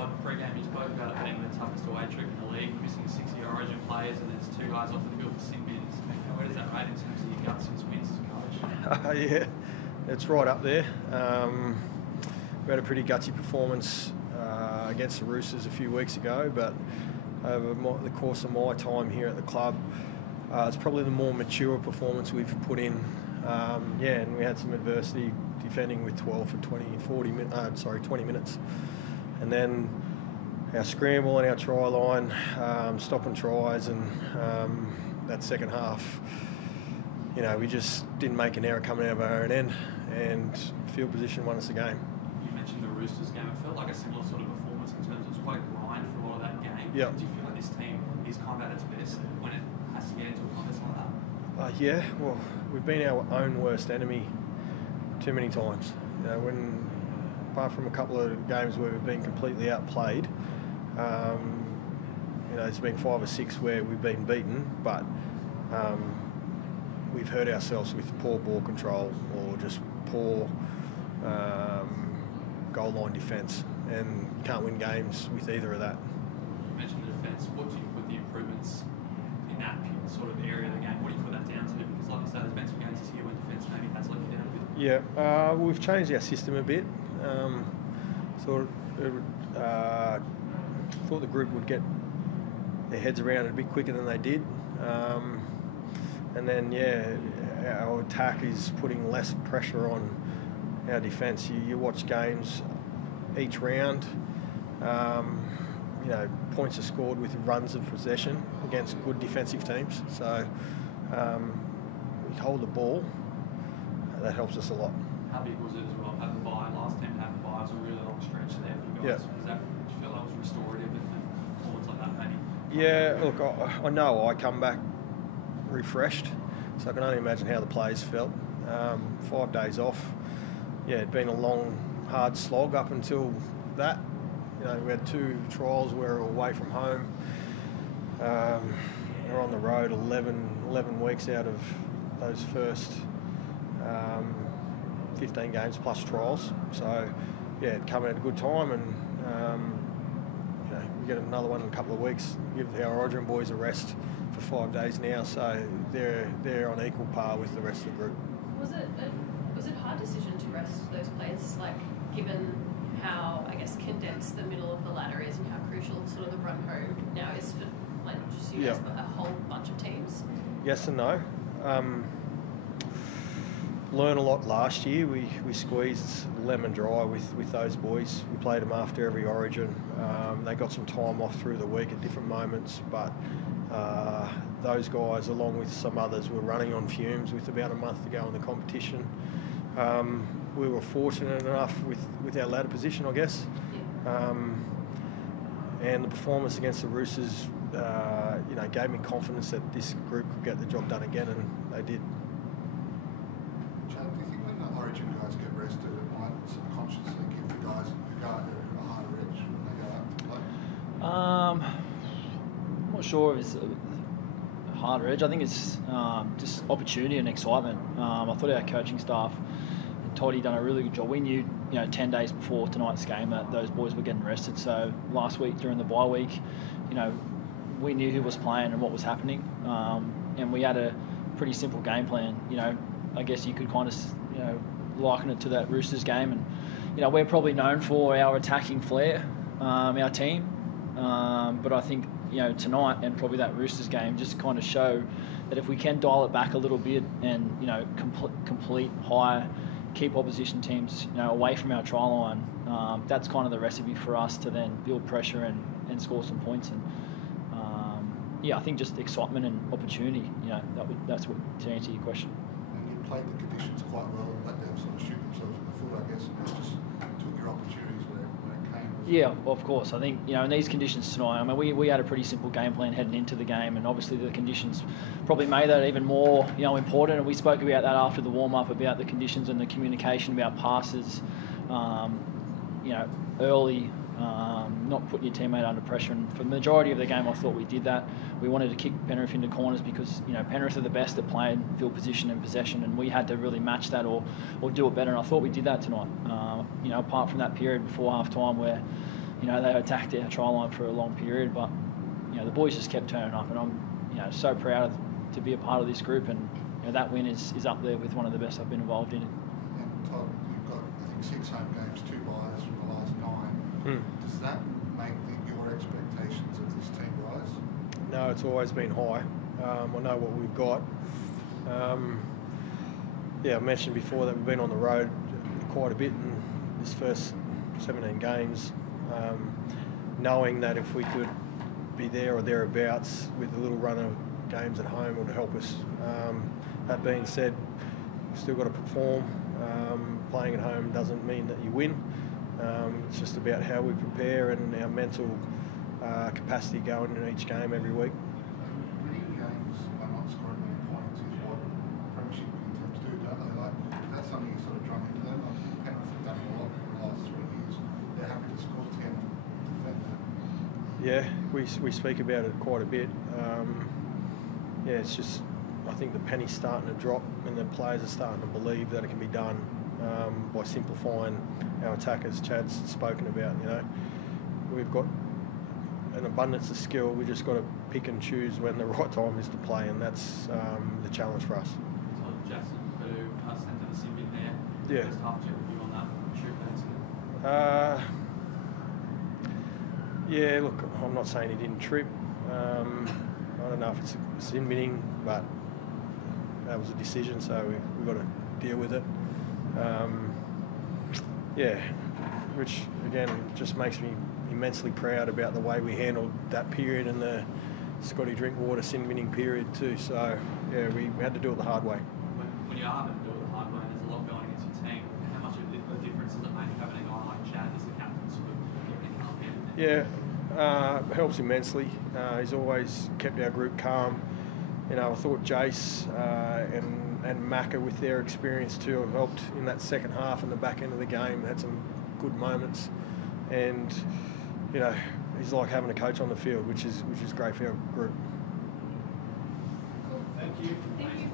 Todd, pre-game you spoke about it being the toughest away trip in the league, missing 60 Origin players and there's 2 guys off the field for sick minutes. Where does that rate in terms of your guts and wins as a coach? Yeah, it's right up there. We had a pretty gutsy performance against the Roosters a few weeks ago, but over the course of my time here at the club, it's probably the more mature performance we've put in. And we had some adversity defending with 12 for 20 minutes. And then our scramble and our try line, stopping tries, and that second half, we just didn't make an error coming out of our own end, and field position won us the game. You mentioned the Roosters game. It felt like a similar sort of performance in terms of it was quite a grind for a lot of that game. Yep. Do you feel like this team is kind of at its best when it has to get into a contest like that? Yeah, well, we've been our own worst enemy too many times. Apart from a couple of games where we've been completely outplayed, there's been 5 or 6 where we've been beaten, but we've hurt ourselves with poor ball control or just poor goal line defence, and you can't win games with either of that. You mentioned the defence. What do you put the improvements in that sort of area of the game? What do you put that down to? Because like I said, there's been some games this year when defence maybe has let you down a bit. Yeah, we've changed our system a bit. Thought the group would get their heads around it a bit quicker than they did. And then, our attack is putting less pressure on our defence. You watch games each round, points are scored with runs of possession against good defensive teams. So we hold the ball. That helps us a lot. How big was it as well? Having the bye, last team to have the bye was a really long stretch there for you guys. Yeah. Do you feel that was restorative and performance like that maybe? Yeah, look, I know I come back refreshed, so I can only imagine how the players felt. 5 days off. Yeah, it'd been a long, hard slog up until that. We had 2 trials where we were away from home. We were on the road 11 weeks out of those first 15 games plus trials. So, it come at a good time, and we get another one in a couple of weeks. Give our Origin boys a rest for 5 days now, so they're on equal par with the rest of the group. Was it a hard decision to rest those players, given how, I guess, condensed the middle of the ladder is and how crucial sort of the run home now is for, not just you guys, but a whole bunch of teams? Yes and no. Learned a lot last year. We squeezed lemon dry with those boys. We played them after every Origin. They got some time off through the week at different moments, but those guys, along with some others, were running on fumes with about a month to go in the competition. We were fortunate enough with our ladder position, I guess. And the performance against the Roosters, gave me confidence that this group could get the job done again, and they did. Chad, do you think when the Origin guys get rested, it might subconsciously give the guys who go out there a harder edge when they go out to play? I'm not sure if it's a harder edge. I think it's just opportunity and excitement. I thought our coaching staff, Toddy, done a really good job. We knew, 10 days before tonight's game that those boys were getting rested. So last week during the bye week, we knew who was playing and what was happening, and we had a pretty simple game plan. I guess you could kind of, liken it to that Roosters game, and we're probably known for our attacking flair, our team, but I think tonight and probably that Roosters game just kind of show that if we can dial it back a little bit and complete high, keep opposition teams away from our try line, that's kind of the recipe for us to then build pressure and score some points. And I think just excitement and opportunity. That's what, to answer your question. And you played the conditions quite well and let them sort of shoot themselves in the foot, I guess, and just took your opportunities when it came. Yeah, of course. I think, in these conditions tonight, we had a pretty simple game plan heading into the game, and obviously the conditions probably made that even more, important. And we spoke about that after the warm-up, about the conditions and the communication about passes, early, not putting your teammate under pressure. And for the majority of the game, I thought we did that. We wanted to kick Penrith into corners because, Penrith are the best at playing field position and possession, and we had to really match that or do it better. And I thought we did that tonight. Apart from that period before half-time where you know, they attacked our try line for a long period, but you know, the boys just kept turning up, and I'm, you know, so proud to be a part of this group, and you know, that win is up there with one of the best I've been involved in. And Todd, you've got, I think, 6 home games, 2 byes from the last 9. Does that make your expectations of this team rise? No, it's always been high. I know what we've got. Yeah, I mentioned before that we've been on the road quite a bit in this first 17 games, knowing that if we could be there or thereabouts with a little run of games at home would help us. That being said, we've still got to perform. Playing at home doesn't mean that you win. It's just about how we prepare and our mental capacity going in each game every week. Winning games by not scoring many points is what premiership teams do, don't they? Like, that's something you sort of drum into them. Like, Panthers have done it a lot in the last 3 years. They're happy to score 10 and defend that. Yeah, we speak about it quite a bit. Yeah, it's just, I think the penny's starting to drop and the players are starting to believe that it can be done by simplifying our attack, as Chad's spoken about. You know, we've got an abundance of skill. We just got to pick and choose when the right time is to play, and that's the challenge for us. Todd Jackson, who sent in a sim in there. Yeah. First half, do you have a view on that? Trip incident. Yeah, look, I'm not saying he didn't trip. I don't know if it's a sin binning, but that was a decision, so we've got to deal with it. Yeah, which again just makes me immensely proud about the way we handled that period and the Scotty Drinkwater sin binning period too. So yeah, we had to do it the hard way. When you are having to do it the hard way, there's a lot going against your team. How much of a difference does it make having a guy like Chad as the captain sort of keeping it calm? Yeah, helps immensely. He's always kept our group calm. You know, I thought Jace and Macca, with their experience too, have helped in that second half and the back end of the game. Had some good moments, and you know, he's like having a coach on the field, which is great for our group. Cool. Thank you. Thank you.